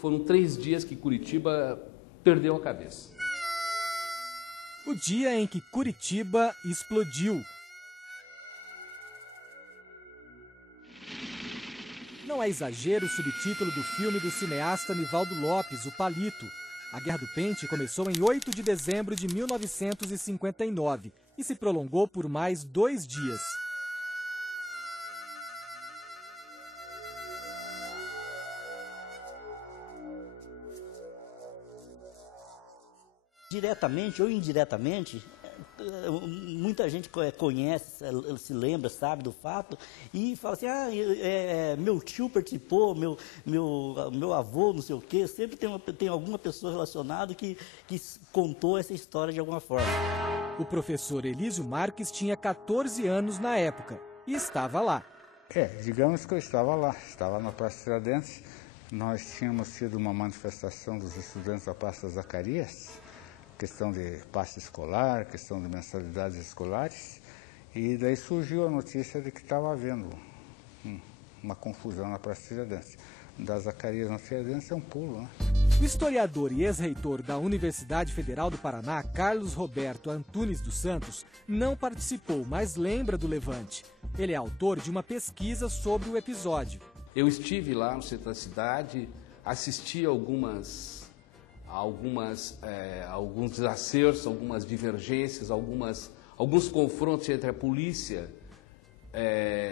Foram 3 dias que Curitiba perdeu a cabeça. O dia em que Curitiba explodiu. Não é exagero o subtítulo do filme do cineasta Nivaldo Lopes, O Palito. A Guerra do Pente começou em 8 de dezembro de 1959 e se prolongou por mais 2 dias. Diretamente ou indiretamente, muita gente conhece, se lembra, sabe do fato e fala assim, meu tio participou, meu avô, não sei o quê. Sempre tem alguma pessoa relacionada que contou essa história de alguma forma. O professor Elísio Marques tinha 14 anos na época e estava lá. Digamos que eu estava lá, estava na Praça Tiradentes. Nós tínhamos tido uma manifestação dos estudantes da Praça Zacarias, questão de passe escolar, questão de mensalidades escolares, e daí surgiu a notícia de que estava havendo uma confusão na Praça Tiradentes. Da Zacarias na Tiradentes é um pulo, né? O historiador e ex-reitor da Universidade Federal do Paraná, Carlos Roberto Antunes dos Santos, não participou, mas lembra do levante. Ele é autor de uma pesquisa sobre o episódio. Eu estive lá no centro da cidade, assisti alguns desacertos, algumas divergências, alguns confrontos entre a polícia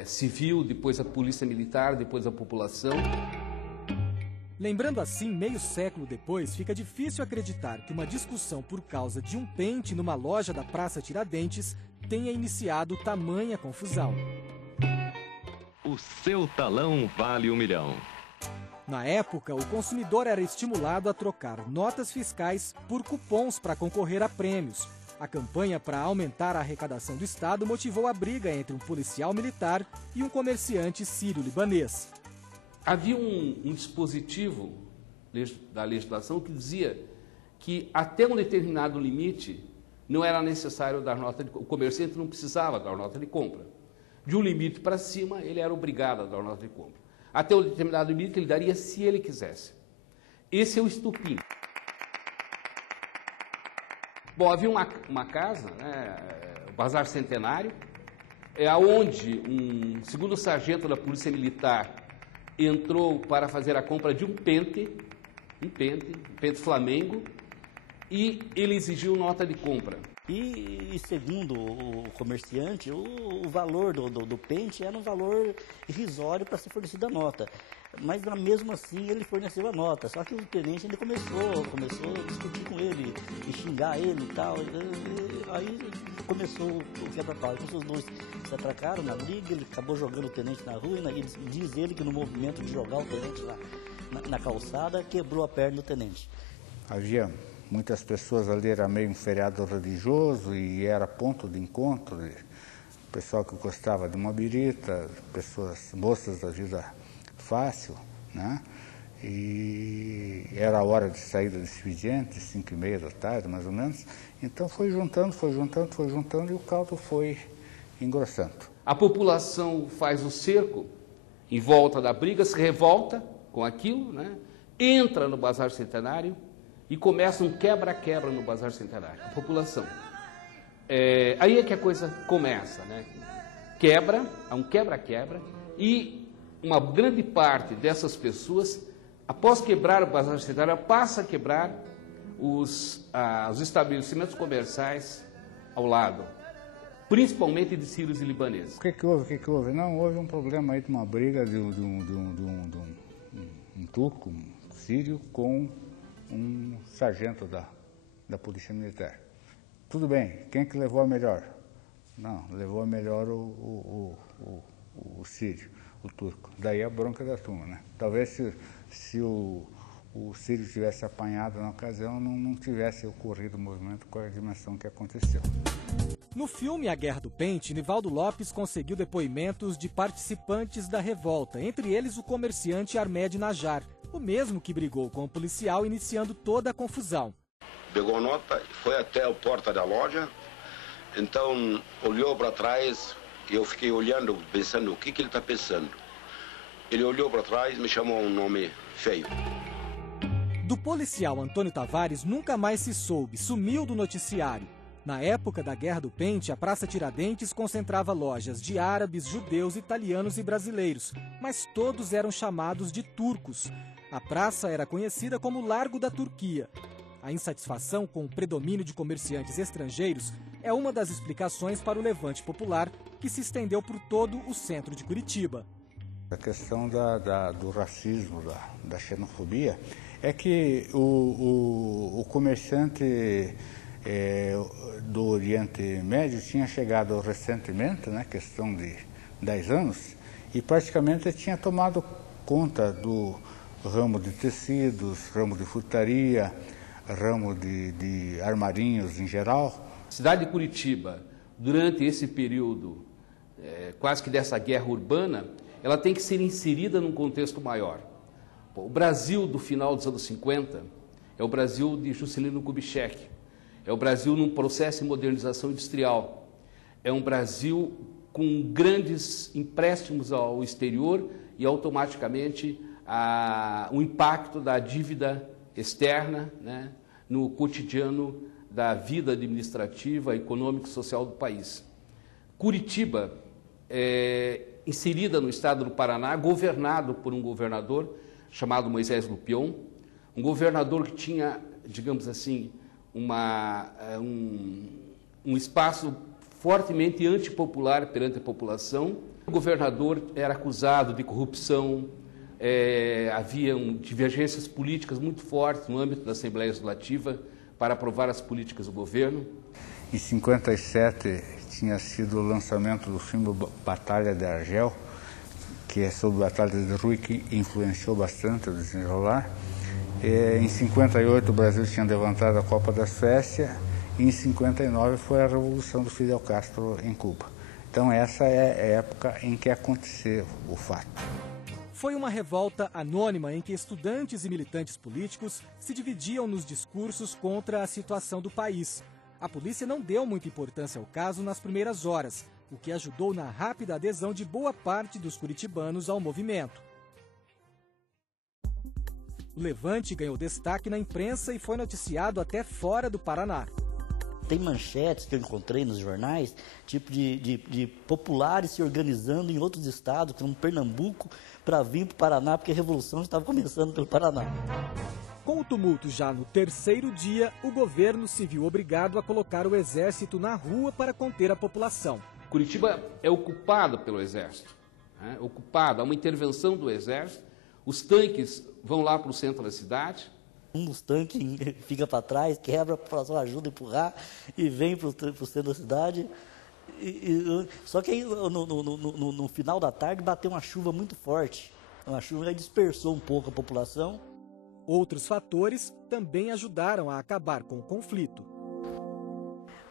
civil, depois a polícia militar, depois a população. Lembrando assim, meio século depois, fica difícil acreditar que uma discussão por causa de um pente numa loja da Praça Tiradentes tenha iniciado tamanha confusão. O seu talão vale 1 milhão. Na época, o consumidor era estimulado a trocar notas fiscais por cupons para concorrer a prêmios. A campanha para aumentar a arrecadação do Estado motivou a briga entre um policial militar e um comerciante sírio-libanês. Havia um dispositivo da legislação que dizia que até um determinado limite não era necessário dar nota de compra. O comerciante não precisava dar nota de compra. De um limite para cima, ele era obrigado a dar nota de compra. Até um determinado limite ele daria se ele quisesse. Esse é o estupim. Bom, havia uma casa, o Bazar Centenário, onde um segundo sargento da Polícia Militar entrou para fazer a compra de um pente Flamengo, e ele exigiu nota de compra. E segundo o comerciante, o valor do pente era um valor irrisório para ser fornecida a nota. Mas mesmo assim ele forneceu a nota. Só que o tenente ainda começou a discutir com ele, e xingar ele e tal. Aí começou o quebra-pau. Então os dois se atracaram na briga, ele acabou jogando o tenente na rua, e diz ele que no movimento de jogar o tenente lá na calçada, quebrou a perna do tenente. Havia muitas pessoas ali, era meio um feriado religioso e era ponto de encontro de pessoal que gostava de uma birita, moças da vida fácil, né? E era a hora de saída do expediente, 5h30 da tarde, mais ou menos. Então foi juntando e o caldo foi engrossando. A população faz o cerco em volta da briga, se revolta com aquilo, né? Entra no Bazar Centenário e começa um quebra-quebra no Bazar Centenário, a população. Aí é que a coisa começa, né? Há um quebra-quebra, e uma grande parte dessas pessoas, após quebrar o Bazar Centenário, passa a quebrar os estabelecimentos comerciais ao lado, principalmente de sírios e libaneses. O que houve? Não, houve um problema aí de uma briga de um turco, um sírio, com um sargento da Polícia Militar. Tudo bem, quem que levou a melhor? Não, levou a melhor o sírio, o turco. Daí a bronca da turma, né? Talvez se o sírio tivesse apanhado na ocasião, não tivesse ocorrido o movimento com a dimensão que aconteceu. No filme A Guerra do Pente, Nivaldo Lopes conseguiu depoimentos de participantes da revolta, entre eles o comerciante Armed Najar, o mesmo que brigou com o policial, iniciando toda a confusão. Pegou a nota, foi até a porta da loja, então olhou para trás e eu fiquei olhando, pensando o que ele está pensando. Ele olhou para trás e me chamou um nome feio. Do policial Antônio Tavares nunca mais se soube, sumiu do noticiário. Na época da Guerra do Pente, a Praça Tiradentes concentrava lojas de árabes, judeus, italianos e brasileiros, mas todos eram chamados de turcos. A praça era conhecida como Largo da Turquia. A insatisfação com o predomínio de comerciantes estrangeiros é uma das explicações para o levante popular que se estendeu por todo o centro de Curitiba. A questão do racismo, da xenofobia, é que o comerciante do Oriente Médio tinha chegado recentemente, né, questão de 10 anos, e praticamente tinha tomado conta do ramo de tecidos, ramo de frutaria, ramo de armarinhos em geral. A cidade de Curitiba, durante esse período quase que dessa guerra urbana, ela tem que ser inserida num contexto maior. O Brasil do final dos anos 50 é o Brasil de Juscelino Kubitschek, é o Brasil num processo de modernização industrial, é um Brasil com grandes empréstimos ao exterior e automaticamente o impacto da dívida externa, né, no cotidiano da vida administrativa, econômica e social do país. Curitiba inserida no estado do Paraná, governado por um governador chamado Moisés Lupion, um governador que tinha, digamos assim, um espaço fortemente antipopular perante a população. O governador era acusado de corrupção, haviam divergências políticas muito fortes no âmbito da Assembleia Legislativa para aprovar as políticas do governo. Em 57 tinha sido o lançamento do filme Batalha de Argel, que é sobre a Batalha de Rui, que influenciou bastante o desenrolar. Em 58 o Brasil tinha levantado a Copa da Suécia e em 59 foi a Revolução do Fidel Castro em Cuba. Então essa é a época em que aconteceu o fato. Foi uma revolta anônima em que estudantes e militantes políticos se dividiam nos discursos contra a situação do país. A polícia não deu muita importância ao caso nas primeiras horas, o que ajudou na rápida adesão de boa parte dos curitibanos ao movimento. O levante ganhou destaque na imprensa e foi noticiado até fora do Paraná. Tem manchetes que eu encontrei nos jornais, tipo de populares se organizando em outros estados, como Pernambuco, para vir para o Paraná, porque a Revolução estava começando pelo Paraná. Com o tumulto já no terceiro dia, o governo se viu obrigado a colocar o exército na rua para conter a população. Curitiba é ocupado pelo exército, há uma intervenção do exército, os tanques vão lá para o centro da cidade. Um dos tanques fica para trás, quebra, só ajuda a empurrar e vem para o centro da cidade. Só que aí no final da tarde bateu uma chuva muito forte, uma chuva que dispersou um pouco a população. Outros fatores também ajudaram a acabar com o conflito.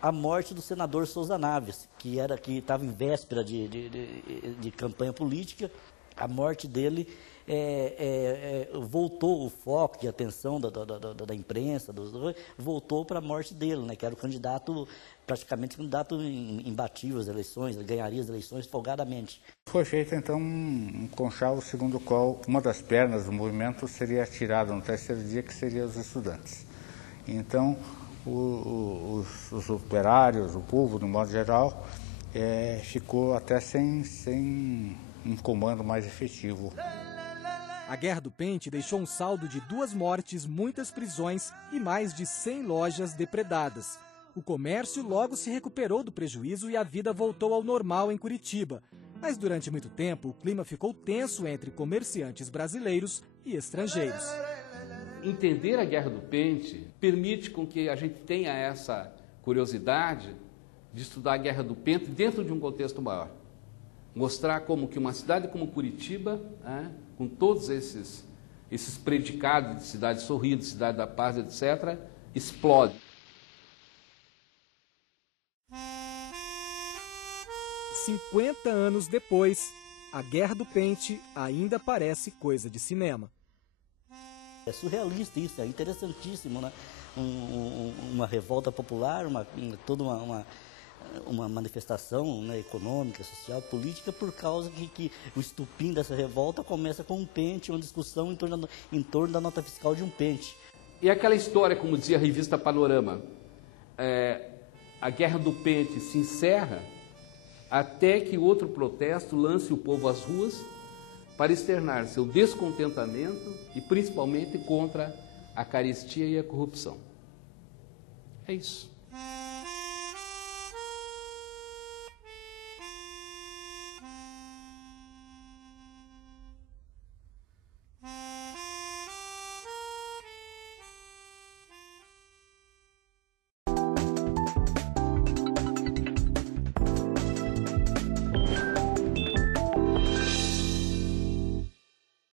A morte do senador Souza Naves, que estava em véspera de campanha política, a morte dele voltou o foco de atenção da imprensa, voltou para a morte dele, né, que era o candidato, praticamente candidato imbatível às eleições, ele ganharia as eleições folgadamente. Foi feito então um conchavo segundo o qual uma das pernas do movimento seria tirada no terceiro dia, que seria os estudantes. Então, os operários, o povo, de modo geral, ficou até sem um comando mais efetivo. A Guerra do Pente deixou um saldo de 2 mortes, muitas prisões e mais de 100 lojas depredadas. O comércio logo se recuperou do prejuízo e a vida voltou ao normal em Curitiba. Mas durante muito tempo, o clima ficou tenso entre comerciantes brasileiros e estrangeiros. Entender a Guerra do Pente permite com que a gente tenha essa curiosidade de estudar a Guerra do Pente dentro de um contexto maior. Mostrar como que uma cidade como Curitiba, com todos esses predicados de cidade sorrida, cidade da paz, etc., explode. "50 anos depois, a Guerra do Pente ainda parece coisa de cinema. É surrealista isso, é interessantíssimo, né? Uma revolta popular, toda uma manifestação, né, econômica, social, política, por causa que o estupim dessa revolta começa com um pente, uma discussão em torno da nota fiscal de um pente. E aquela história, como dizia a revista Panorama, a Guerra do Pente se encerra até que outro protesto lance o povo às ruas para externar seu descontentamento e principalmente contra a carestia e a corrupção. É isso.